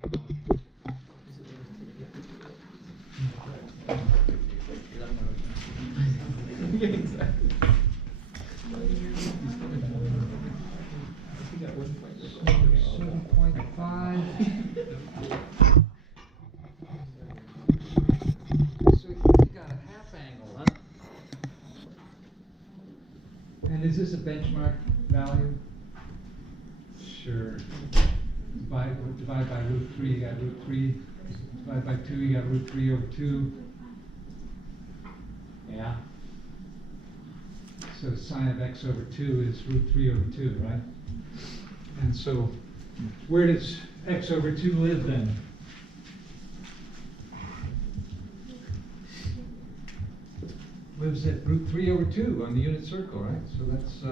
Exactly. 7.5. So he's got a half angle, huh? And is this a benchmark value? Sure. Divide by root 3, you got root 3. Divide by 2, you got root 3 over 2. Yeah. So sine of x over 2 is root 3 over 2, right? And so where does x over 2 live then? Lives at root 3 over 2 on the unit circle, right? So that's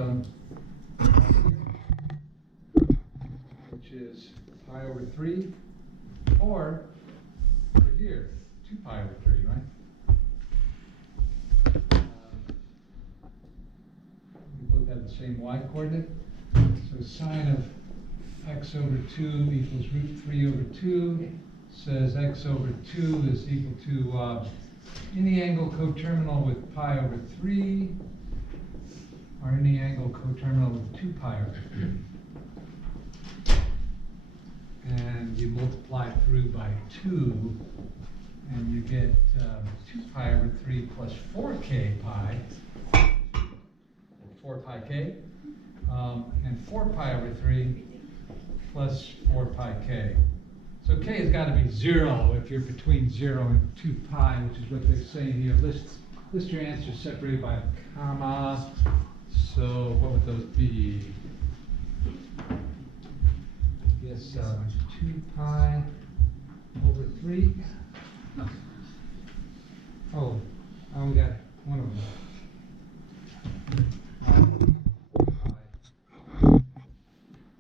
which is pi over 3, or over here, 2 pi over 3, right? We both have the same y coordinate. So sine of x over 2 equals root 3 over 2. Says x over 2 is equal to any angle coterminal with pi over 3, or any angle coterminal with 2 pi over 3. And you multiply through by 2, and you get 2 pi over 3 plus 4k pi, 4 pi k, and 4 pi over 3 plus 4 pi k. So k has got to be 0 if you're between 0 and 2 pi, which is what they're saying here. List your answers separated by a comma. So what would those be? I guess 2 pi over 3. Oh, I only got one of them. Pi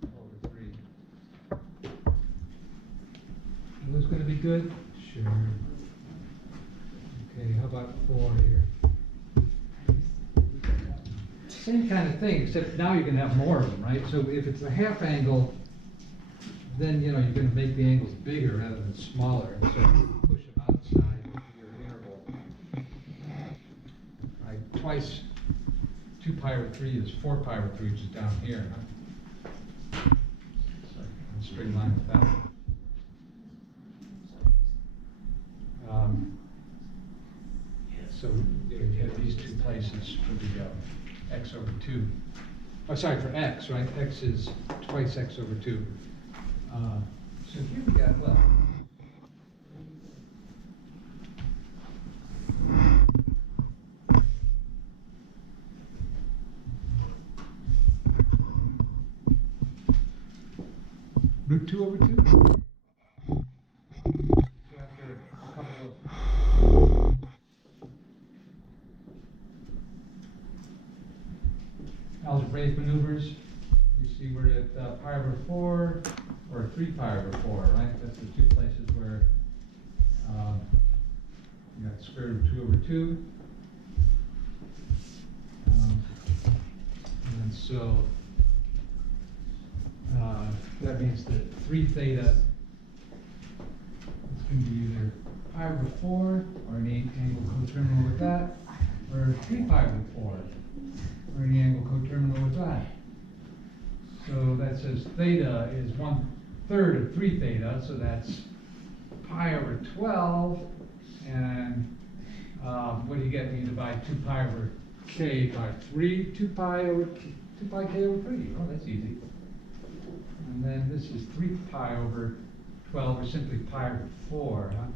over 3. Are those going to be good? Sure. Okay, how about 4 here? Same kind of thing, except now you can have more of them, right? So if it's a half angle, then you're going to make the angles bigger rather than smaller, and so you push them outside your interval. Right? Twice 2 pi over 3 is 4 pi over 3, which is down here, huh? So in a straight line with that one. So you have these two places for the x over 2. Oh, sorry, for x, right? X is twice x over 2. So here we got what? Root 2 over 2? So after a couple of algebraic maneuvers, you see we're at pi over 4 or 3 pi over 4, right? That's the two places where you got square root 2 over 2. And so that means that 3 theta is going to be either pi over 4 or any angle coterminal with that, or 3 pi over 4 or any angle coterminal with that. So that says theta is 1/3 of 3 theta, so that's pi over 12, and what do you get when you divide 2 pi over k by 3? 2 pi k over 3. Oh, that's easy. And then this is 3 pi over 12, or simply pi over 4, huh?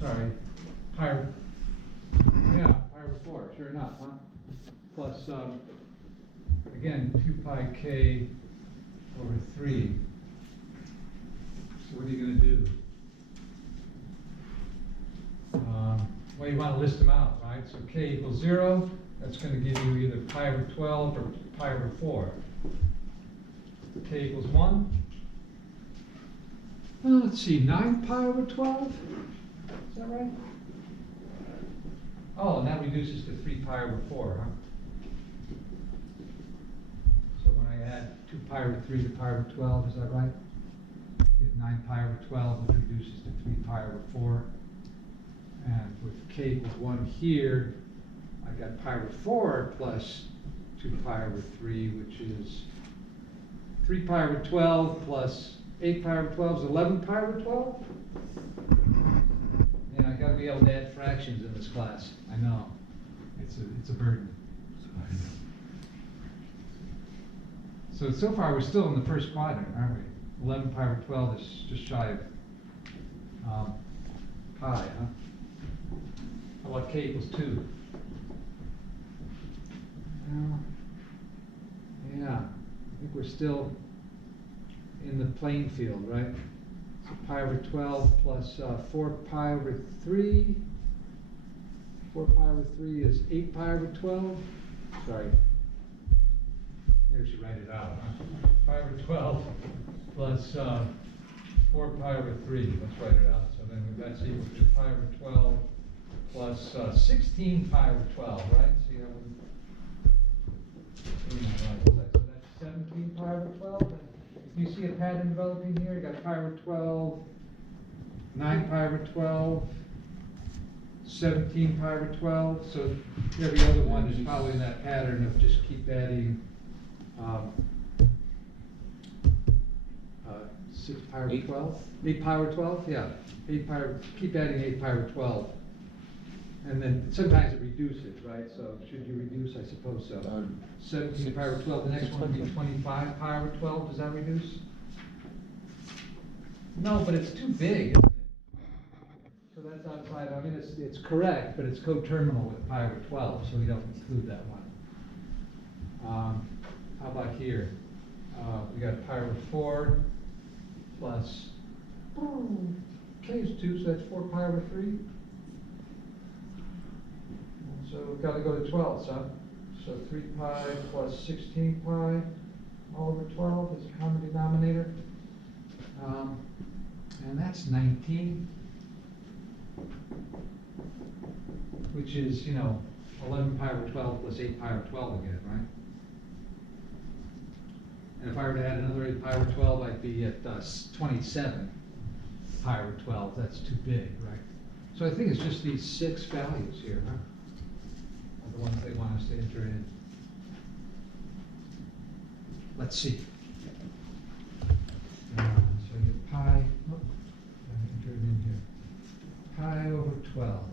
Sorry, pi over 4, sure enough, huh? Plus, again, 2 pi k over 3. So what are you going to do? Well, you want to list them out, right? So k equals 0. That's going to give you either pi over 12 or pi over 4. K equals 1. Well, let's see, 9 pi over 12? Is that right? Oh, and that reduces to 3 pi over 4, huh? So when I add 2 pi over 3 to pi over 12, is that right? Give 9 pi over 12, which reduces to 3 pi over 4. And with k equals 1 here, I got pi over 4 plus 2 pi over 3, which is 3 pi over 12 plus 8 pi over 12 is 11 pi over 12? Yeah, I gotta be able to add fractions in this class. I know. It's a burden. So far we're still in the first quadrant, aren't we? 11 pi over 12 is just shy of pi, huh? How about k equals 2? Yeah, I think we're still in the playing field, right? So pi over 12 plus 4 pi over 3. 4 pi over 3 is 8 pi over 12. Sorry. Maybe we should write it out. Huh? Pi over 12 plus 4 pi over 3. Let's write it out. So then that's equal to pi over 12 plus 16 pi over 12, right? See how so that's 17 pi over 12. And do you see a pattern developing here? You got pi over 12, 9 pi over 12, 17 pi over 12. So every other one is probably in that pattern of just keep adding 6 pi over 12? 8 pi over 12? Yeah. 8 pi over, keep adding 8 pi over 12. And then sometimes it reduces, right? So should you reduce? I suppose so. 17 pi over 12. The next one would be 25 pi over 12. Does that reduce? No, but it's too big, isn't it? So that's outside. I mean, it's correct, but it's coterminal with pi over 12, so we don't include that one. How about here? We got pi over 4 plus k is 2, so that's 4 pi over 3. So we've got to go to 12, so 3 pi plus 16 pi all over 12 is a common denominator. And that's 19, which is, 11 pi over 12 plus 8 pi over 12 again, right? And if I were to add another 8 pi over 12, I'd be at 27 pi over 12. That's too big, right? So I think it's just these 6 values here, huh? Are the ones they want us to enter in. Let's see. So you have pi, enter it in here. Pi over 12.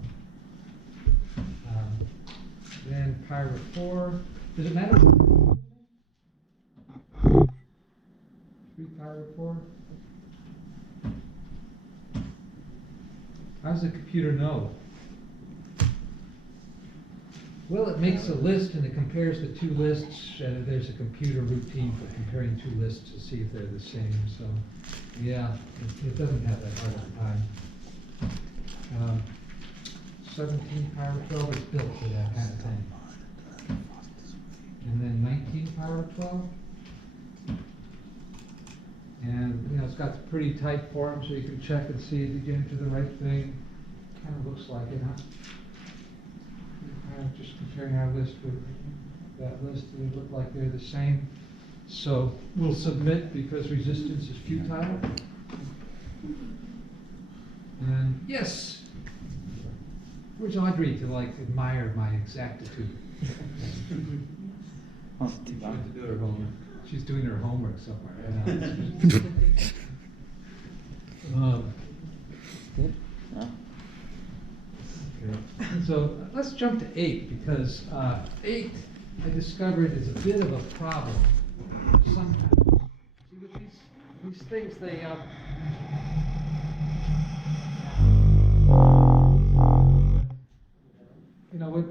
Then pi over 4. Does it matter? 3 pi over 4? How does the computer know? Well, it makes a list and it compares the 2 lists, and there's a computer routine for comparing 2 lists to see if they're the same. So, yeah, it doesn't have that hard of a time. 17 pi over 12 is built for that kind of thing. And then 19 pi over 12. And, it's got the pretty tight form, so you can check and see, did you enter the right thing? Kind of looks like it, huh? Just comparing our list with that list, they look like they're the same. So we'll submit because resistance is futile. And yes, where's Audrey to admire my exactitude? To do her homework. She's doing her homework somewhere. Yeah. Okay. So let's jump to 8 because 8 I discovered is a bit of a problem sometimes. See, with these things, they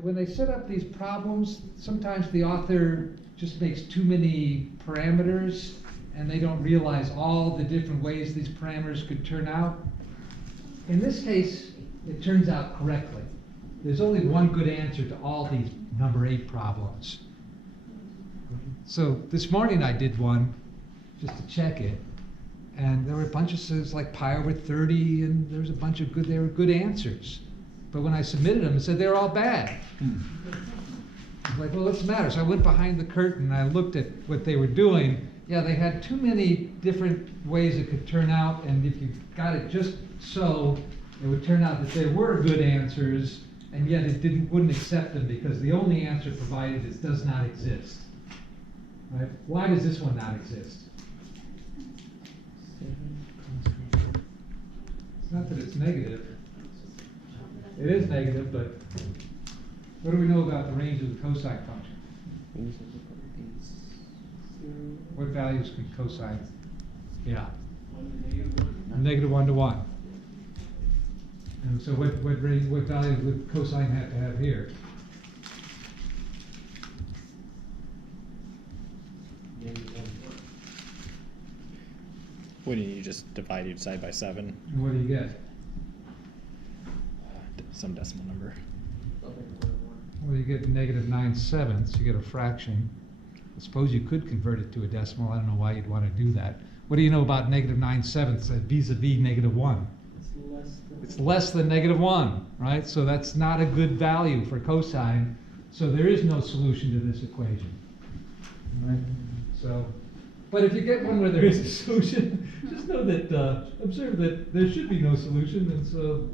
when they set up these problems, sometimes the author just makes too many parameters and they don't realize all the different ways these parameters could turn out. In this case, it turns out correctly. There's only one good answer to all these number 8 problems. So this morning I did one just to check it, and there were a bunch of things like pi over 30, and there was a bunch of they were good answers. But when I submitted them, it said they were all bad. I was like, well, what's the matter? So I went behind the curtain and I looked at what they were doing, yeah, they had too many different ways it could turn out, and if you got it just so, it would turn out that there were good answers, and yet it wouldn't accept them because the only answer provided is does not exist. Right? Why does this one not exist? It's not that it's negative. It is negative, but what do we know about the range of the cosine function? What values can cosine? Yeah. -1 to 1. And so what value would cosine have to have here? Wouldn't you just divide each side by 7? And what do you get? Some decimal number. Well, you get -9/7, you get a fraction. I suppose you could convert it to a decimal. I don't know why you'd want to do that. What do you know about -9/7 vis-a-vis -1? It's less than -1, right? So that's not a good value for cosine. So there is no solution to this equation. Right? So, but if you get one where there is a solution, just know that, observe that there should be no solution, and so